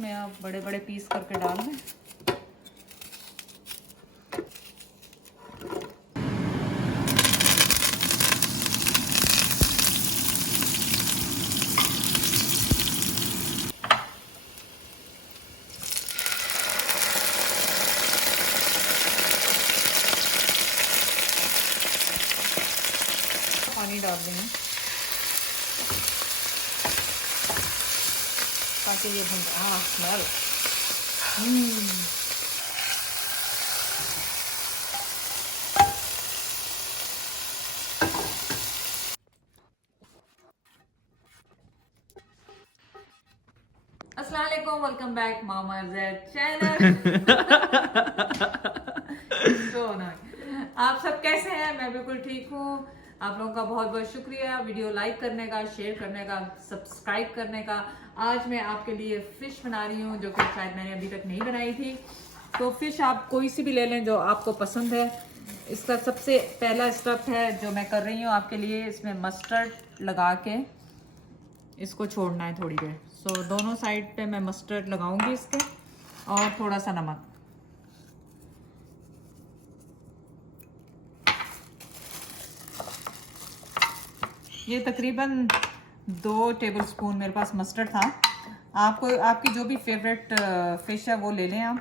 इसमें आप बड़े बड़े पीस करके डाल दें। पानी डाल देंगे ताकि ये भुन जाए। हाँ, स्मेल। अस्सलाम वालेकुम, वेलकम बैक मामा ज़ैद चैनल। आप सब कैसे हैं? मैं बिल्कुल ठीक हूँ। आप लोगों का बहुत बहुत शुक्रिया वीडियो लाइक करने का, शेयर करने का, सब्सक्राइब करने का। आज मैं आपके लिए फ़िश बना रही हूँ जो कि शायद मैंने अभी तक नहीं बनाई थी। तो फ़िश आप कोई सी भी ले लें जो आपको पसंद है। इसका सबसे पहला स्टेप है जो मैं कर रही हूँ आपके लिए, इसमें मस्टर्ड लगा के इसको छोड़ना है थोड़ी देर। सो दोनों साइड पे मैं मस्टर्ड लगाऊंगी इसके, और थोड़ा सा नमक। ये तकरीबन 2 टेबलस्पून मेरे पास मस्टर्ड था। आपको आपकी जो भी फेवरेट फ़िश है वो ले लें आप,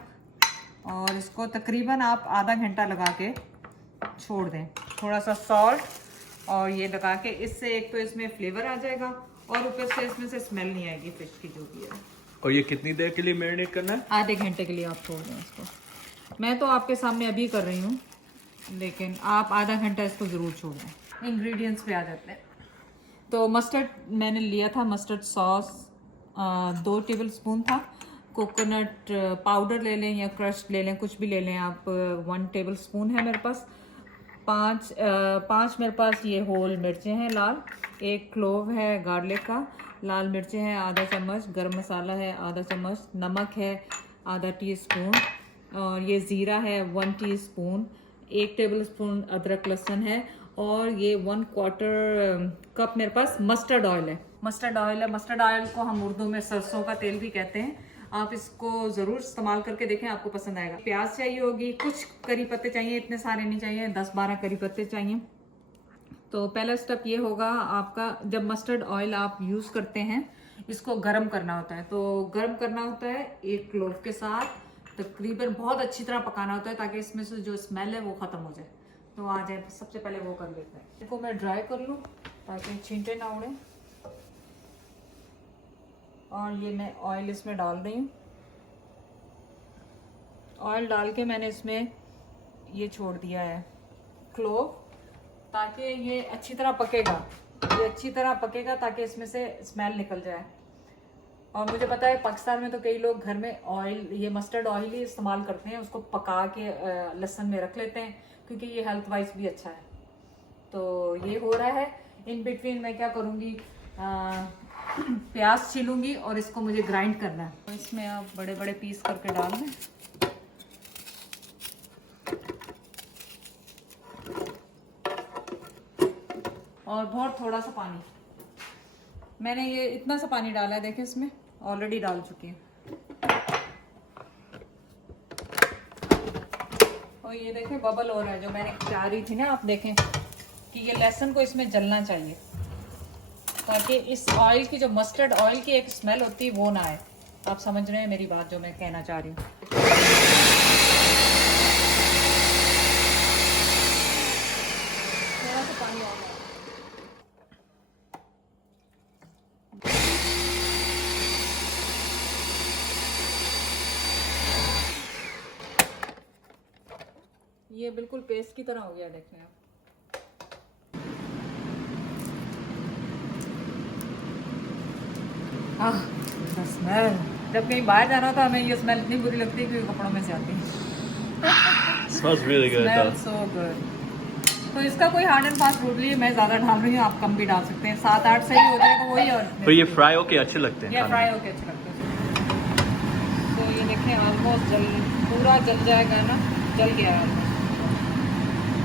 और इसको तकरीबन आप आधा घंटा लगा के छोड़ दें। थोड़ा सा सॉल्ट और ये लगा के, इससे एक तो इसमें फ्लेवर आ जाएगा और ऊपर से इसमें से स्मेल नहीं आएगी फ़िश की जो भी है। और ये कितनी देर के लिए मैरिनेट करना है? आधे घंटे के लिए आप छोड़ दें इसको। मैं तो आपके सामने अभी कर रही हूँ, लेकिन आप आधा घंटा इसको ज़रूर छोड़ दें। इंग्रेडिएंट्स पे आ जाते हैं। तो मस्टर्ड मैंने लिया था, मस्टर्ड सॉस 2 टेबलस्पून था। कोकोनट पाउडर ले लें या क्रश्ड ले लें, कुछ भी ले लें आप। 1 टेबलस्पून है मेरे पास। 5 मेरे पास ये होल मिर्चें हैं लाल। 1 क्लोव है गार्लिक का। लाल मिर्चें हैं आधा चम्मच। गरम मसाला है आधा चम्मच। नमक है आधा टीस्पून। और ये ज़ीरा है 1 टीस्पून। 1 टेबलस्पून अदरक लहसुन है। और ये 1/4 कप मेरे पास मस्टर्ड ऑयल है। मस्टर्ड ऑयल को हम उर्दू में सरसों का तेल भी कहते हैं। आप इसको ज़रूर इस्तेमाल करके देखें, आपको पसंद आएगा। प्याज चाहिए होगी, कुछ करी पत्ते चाहिए, इतने सारे नहीं चाहिए, 10-12 करी पत्ते चाहिए। तो पहला स्टेप ये होगा आपका, जब मस्टर्ड ऑयल आप यूज़ करते हैं इसको गर्म करना होता है। तो गर्म करना होता है 1 क्लोव के साथ, तकरीबन बहुत अच्छी तरह पकाना होता है ताकि इसमें से जो स्मेल है वो ख़त्म हो जाए। तो आ जाए, सबसे पहले वो कर लेते हैं। इसको मैं ड्राई कर लूँ ताकि छींटे ना उड़े। और ये मैं ऑयल इसमें डाल रही हूँ। ऑयल डाल के मैंने इसमें ये छोड़ दिया है क्लोव, ताकि ये अच्छी तरह पकेगा। ये अच्छी तरह पकेगा ताकि इसमें से स्मेल निकल जाए। और मुझे पता है पाकिस्तान में तो कई लोग घर में ऑयल, ये मस्टर्ड ऑयल ही इस्तेमाल करते हैं, उसको पका के लहसुन में रख लेते हैं क्योंकि ये हेल्थ वाइज भी अच्छा है। तो ये हो रहा है। इन बिटवीन मैं क्या करूँगी, प्याज छीलूंगी और इसको मुझे ग्राइंड करना है। तो इसमें आप बड़े बड़े पीस करके डाल दें। और बहुत थोड़ा सा पानी, मैंने ये इतना सा पानी डाला है, देखिए इसमें ऑलरेडी डाल चुकी है। और ये देखें बबल हो रहा है, जो मैंने चाह रही थी ना, आप देखें कि ये लहसुन को इसमें जलना चाहिए ताकि इस ऑयल की, जो मस्टर्ड ऑयल की एक स्मेल होती है वो ना आए। आप समझ रहे हैं मेरी बात जो मैं कहना चाह रही हूँ। थोड़ा सा पानी और ये बिल्कुल पेस्ट की तरह हो गया, देखें आप। स्मेल, जब कहीं बाहर जाना होता है हमें ये स्मेल इतनी बुरी लगती है कि कपड़ों में से आती है। Smells really good. Smells so good. तो इसका कोई हार्ड एंड फास्ट रूल नहीं है, मैं ज़्यादा डाल रही हूँ, आप कम भी डाल सकते हैं। 7-8 सही हो जाएगा वही। और पर ये फ्राई होके अच्छे लगते हैं। ये फ्राई होके अच्छे लगते हैं। तो ये देखें ऑलमोस्ट पूरा जल जाएगा ना, जल गया है ऑलमोस्ट।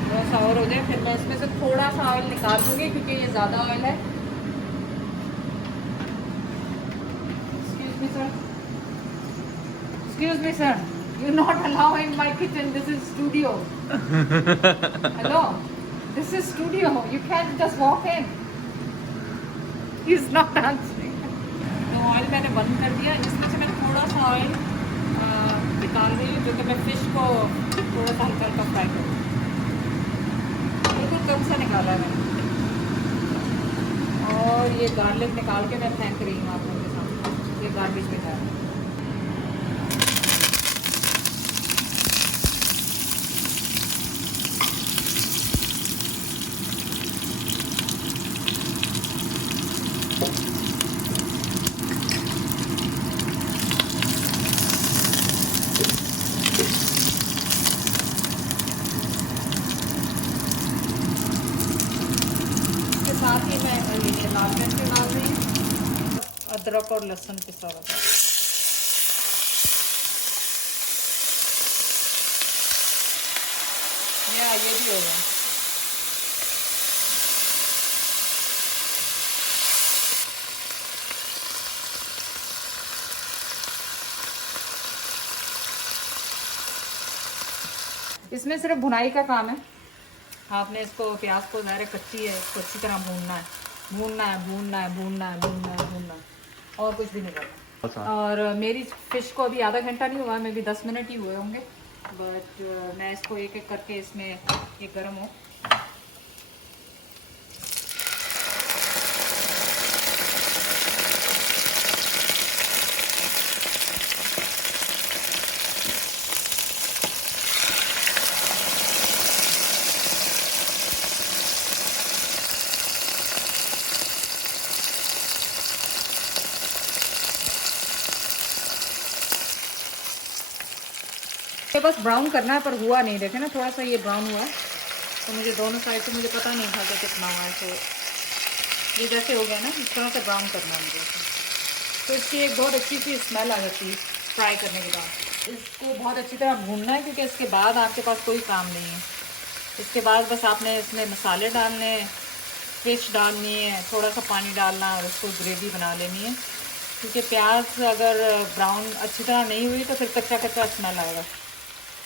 थोड़ा सा और हो जाए, फिर मैं इसमें से थोड़ा सा ऑयल निकाल दूँगी क्योंकि ये ज़्यादा ऑयल है। Excuse me sir, Excuse me, sir. You're not allowed in my kitchen. This is studio. Hello. This is studio. You can't just walk in. He's not answering. तो ऑयल मैंने बंद कर दिया। इसमें से मैं थोड़ा सा ऑयल निकाल रही हूँ, जो कि मैं फिश को थोड़ा सा हल्का हल्का फ्राई करूँ। बिल्कुल कम सा निकाला है मैंने। और ये गार्लिक निकाल के मैं फेंक रही हूँ आप लोगों के सामने। ये गार्लिक निकाल साथ ही मैं ये लाल मिर्च डाल रही हूँ, अदरक और लहसुन पिसा हुआ। ये भी हो गया। इसमें सिर्फ भुनाई का काम है। आपने इसको प्याज को ज़ाहिर कच्ची है, इसको अच्छी तरह भूनना है, भूनना है, भूनना है, भूनना है, भूनना है, भूनना है, और कुछ भी नहीं करना। और मेरी फिश को अभी आधा घंटा नहीं हुआ, मैं भी 10 मिनट ही हुए होंगे। बट मैं इसको एक एक करके इसमें ये गर्म हो। ये बस ब्राउन करना है, पर हुआ नहीं। देखे ना, थोड़ा सा ये ब्राउन हुआ है। तो मुझे दोनों साइड से मुझे पता नहीं था कि कितना हुआ है। तो ये जैसे हो गया ना, इस तरह से ब्राउन करना है मुझे। तो इसकी एक बहुत अच्छी सी स्मेल आ जाती है फ्राई करने के बाद। इसको बहुत अच्छी तरह भूनना है, क्योंकि इसके बाद आपके पास कोई काम नहीं है। इसके बाद बस आपने इसमें मसाले डालने हैं, फिश डालनी है, थोड़ा सा पानी डालना और उसको ग्रेवी बना लेनी है। क्योंकि प्याज अगर ब्राउन अच्छी तरह नहीं हुई तो फिर कच्चा कच्चा स्मेल आएगा,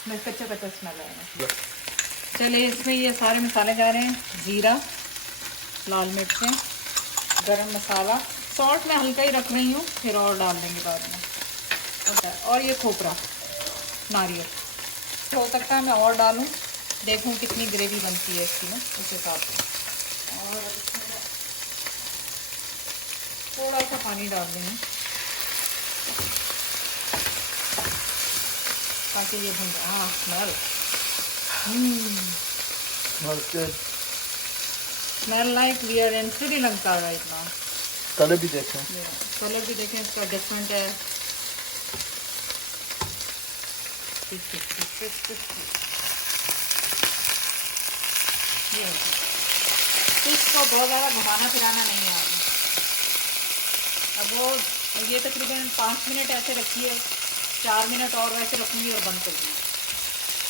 कच्चा कच्चा स्मेल आएगा। चलिए, इसमें ये सारे मसाले जा रहे हैं। जीरा, लाल मिर्चें, गरम मसाला, सॉल्ट मैं हल्का ही रख रही हूँ, फिर और डाल देंगे बाद में। और ये खोपरा, नारियल, हो सकता है मैं और डालूँ, देखूँ कितनी ग्रेवी बनती है इसकी ना, उस हिसाब से। और थोड़ा सा पानी डाल रही हूँ ताकि ये भून जाए। हाँ, smell smell like we are in Sri Lanka right now. Colour भी देखें। कलर भी देखें, इसका डिफरेंट है। फिश को बहुत ज़्यादा घुमाना फिराना नहीं है आपने। अब वो ये तकरीबन 5 मिनट ऐसे रखी है, 4 मिनट और वैसे रखूँगी और बंद कर दूँगी।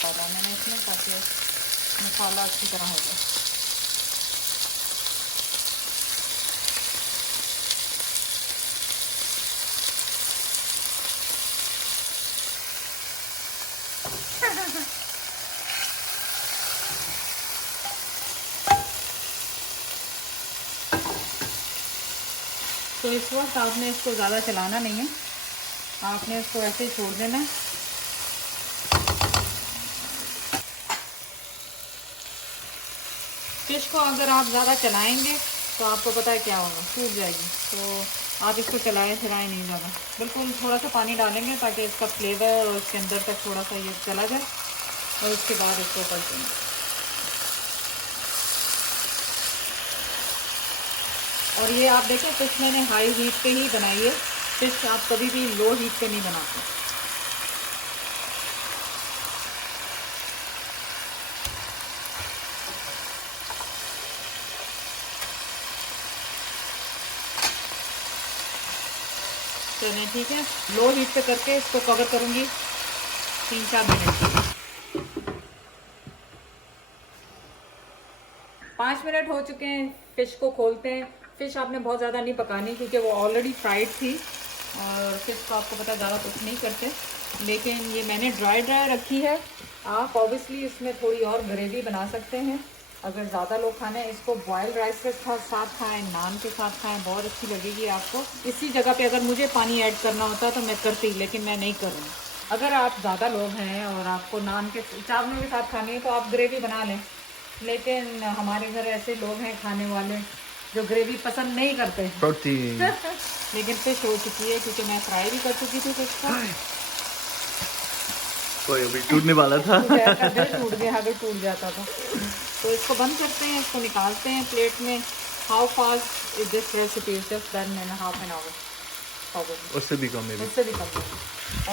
मैंने इसमें ताकि मसाला अच्छी तरह हो जाए। तो इस वक्त आपने इसको ज़्यादा चलाना नहीं है, आपने इसको ऐसे ही छोड़ देना है। फिश को अगर आप ज़्यादा चलाएंगे तो आपको पता है क्या होगा, टूट जाएगी। तो आप इसको चलाएं फिराएं नहीं ज़्यादा, बिल्कुल थोड़ा सा पानी डालेंगे ताकि इसका फ्लेवर और इसके अंदर तक थोड़ा सा ये चला जाए, और उसके बाद इसको पलटेंगे। और ये आप देखें, फिश मैंने हाई हीट पे ही बनाई है। फिश आप कभी भी लो हीट पे नहीं बनाते। चलिए ठीक है, लो हीट पे करके इसको कवर करूँगी 3-4 मिनट। 5 मिनट हो चुके हैं, फिश को खोलते हैं। फिश आपने बहुत ज़्यादा नहीं पकानी क्योंकि वो ऑलरेडी फ्राइड थी, और फिश को आपको पता ज़्यादा कुछ नहीं करते, लेकिन ये मैंने ड्राई रखी है। आप ऑब्वियसली इसमें थोड़ी और ग्रेवी बना सकते हैं। अगर ज़्यादा लोग खाने हैं, इसको बॉयल राइस के साथ खाएं, नान के साथ खाएं, बहुत अच्छी लगेगी आपको। इसी जगह पे अगर मुझे पानी ऐड करना होता तो मैं करती, लेकिन मैं नहीं कर रही हूँ। अगर आप ज़्यादा लोग हैं और आपको नान के चावलों के साथ खानी है तो आप ग्रेवी बना लें, लेकिन हमारे घर ऐसे लोग हैं खाने वाले जो ग्रेवी पसंद नहीं करते हैं। प्रोटीन। लेकिन फिश हो चुकी है क्योंकि मैं फ्राई भी कर चुकी थी फिश को। कोई अभी टूटने वाला था। दिल टूट गया अगर टूट जाता था। तो इसको बंद करते हैं, इसको निकालते हैं प्लेट में। How fast is this recipe? Is just done in half an hour. उससे भी कम में उससे भी कम।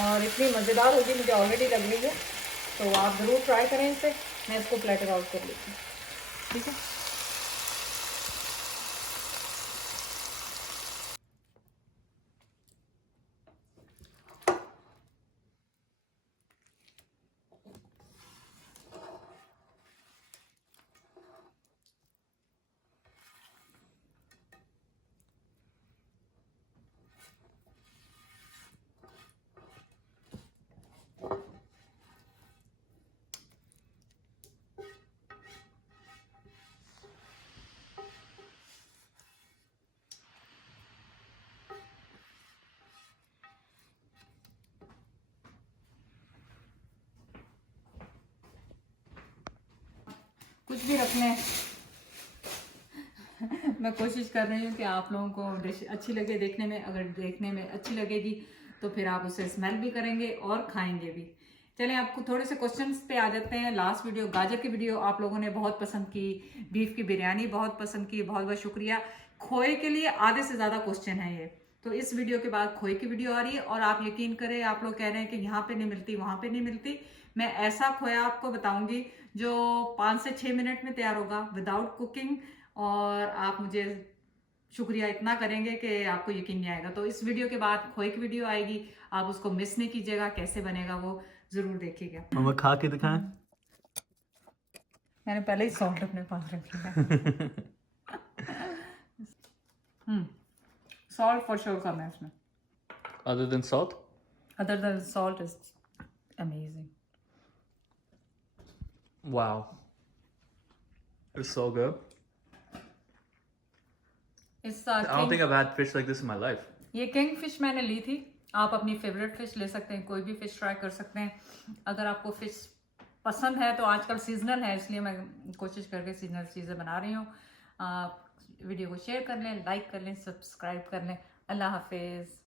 और इतनी मज़ेदार होगी मुझे ऑलरेडी लग रही है, तो आप ज़रूर ट्राई करें इसे। मैं इसको प्लेटर आउट कर लेती हूँ, ठीक है। कुछ भी रख लें। मैं कोशिश कर रही हूँ कि आप लोगों को डिश अच्छी लगे देखने में। अगर देखने में अच्छी लगेगी तो फिर आप उसे स्मेल भी करेंगे और खाएंगे भी। चलें, आपको थोड़े से क्वेश्चंस पे आ जाते हैं। लास्ट वीडियो गाजर की वीडियो आप लोगों ने बहुत पसंद की, बीफ की बिरयानी बहुत पसंद की, बहुत बहुत शुक्रिया। खोए के लिए आधे से ज़्यादा क्वेश्चन है ये, तो इस वीडियो के बाद खोए की वीडियो आ रही है। और आप यकीन करें, आप लोग कह रहे हैं कि यहाँ पे नहीं मिलती, वहाँ पे नहीं मिलती। मैं ऐसा खोया आपको बताऊंगी जो 5 से 6 मिनट में तैयार होगा विदाउट कुकिंग, और आप मुझे शुक्रिया इतना करेंगे कि आपको यकीन नहीं आएगा। तो इस वीडियो के बाद खोए की वीडियो आएगी, आप उसको मिस नहीं कीजिएगा। कैसे बनेगा वो जरूर देखिएगा। मम्मा खा के दिखाएं। मैंने पहले ही सॉल्ट अपने पास रखी है। सॉल्ट फॉर श्योर कम है इसमें। Other than salt? Other than salt is amazing. Wow. It's so good. I don't think I've had fish like this in my life. ये किंग फिश मैंने ली थी। आप अपनी फेवरेट फिश ले सकते हैं, कोई भी फिश ट्राई कर सकते हैं। अगर आपको फिश पसंद है तो आजकल सीजनल है, इसलिए मैं कोशिश करके सीजनल चीज़ें बना रही हूँ। आप वीडियो को शेयर कर लें, लाइक कर लें, सब्सक्राइब कर लें। अल्लाह हाफिज़।